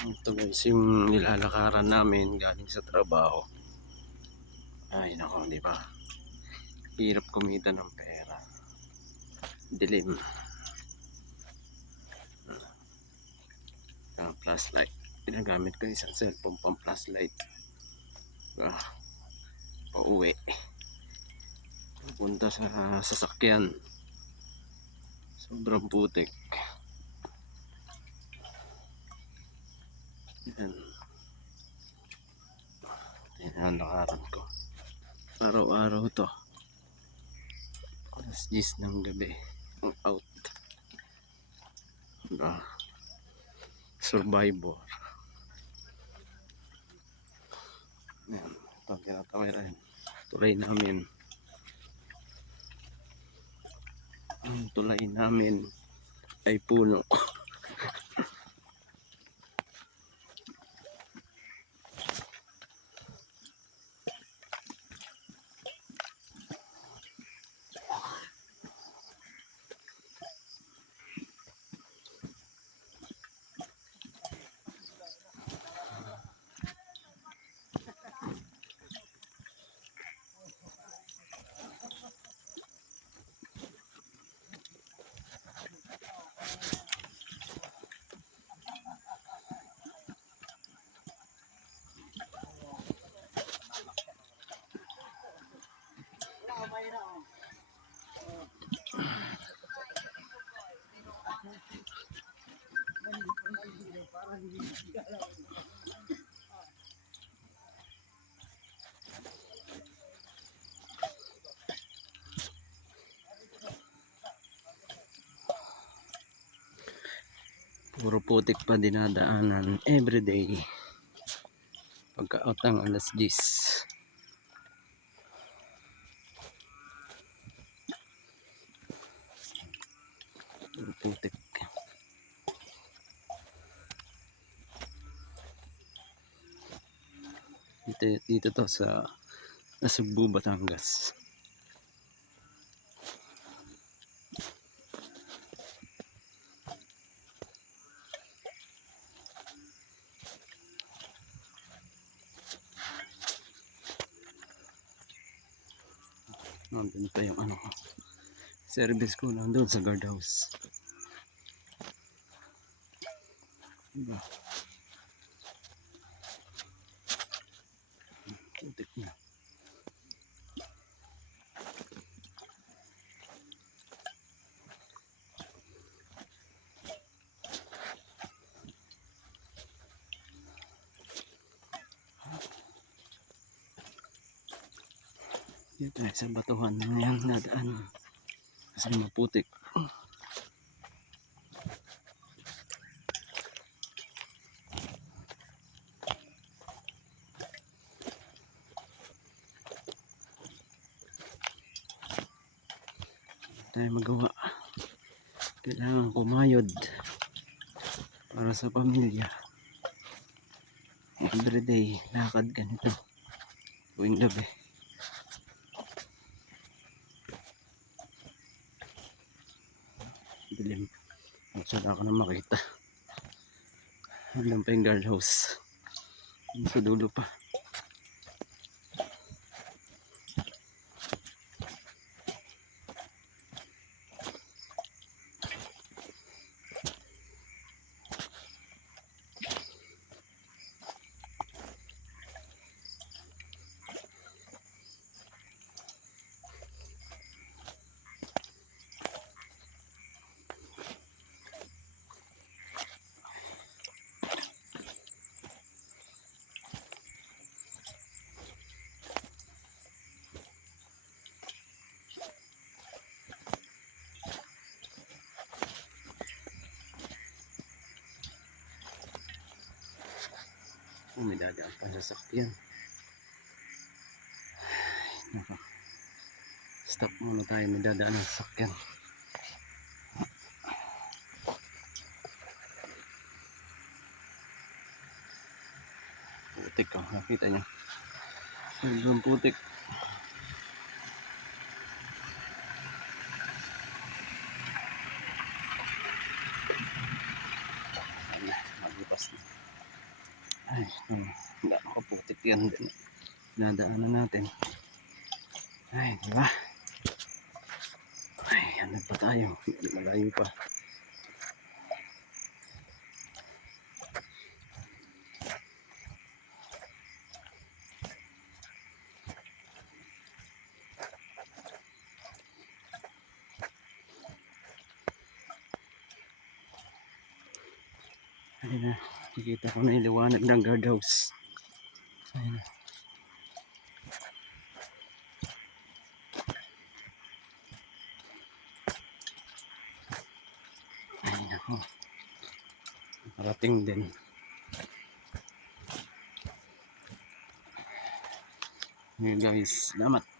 Ito guys, yung nilalakaran namin galing sa trabaho. Ay nako, di ba? Hirap kumita ng pera. Dilim. Ah, flashlight. Ginagamit ko isang cellphone pang flashlight. Ah, pauwi. Punta sa sasakyan. Sobrang putik. Yan. Ang lakaran ko. Araw-araw to. Alas 10 ng gabi. Ang out. Ah. Survivor. Yan. Pag kinatawin rin. Tulay namin. Ang tulay namin ay puno. Puro putik pa dinadaanan everyday. Pagka-out ang alas 10. Puro putik. Dito, dito to sa Nasugbu, Batangas. Nandun pa yung ano. Service ko nandun sa guardhouse. Diba? Putik na. Dito tayo sa batuhan na yan nadaan. Kasi maputik. Tayo magawa. Kailangan kumayod para sa pamilya. Everyday, lakad ganito. Tuwing gabi. Dilim. Actually ako na makita. Hanggang pa yung guardhouse Yung sa dulo pa oh, may dadaan pa sa sakyan Ay, nako stop muna tayo may dadaan ng sakyan putik oh nakita nyo sobrang putik Ay, magipas na Ay, um, nakaputik yan din. Nadaanan natin. Ay, di ba? Ay, ano pa tayo? Malayo pa. Ayun na, nakikita ko na yung liwanag ng guardhouse. Ayun na. Ay, nako. Nakarating din. Ngayon guys, salamat.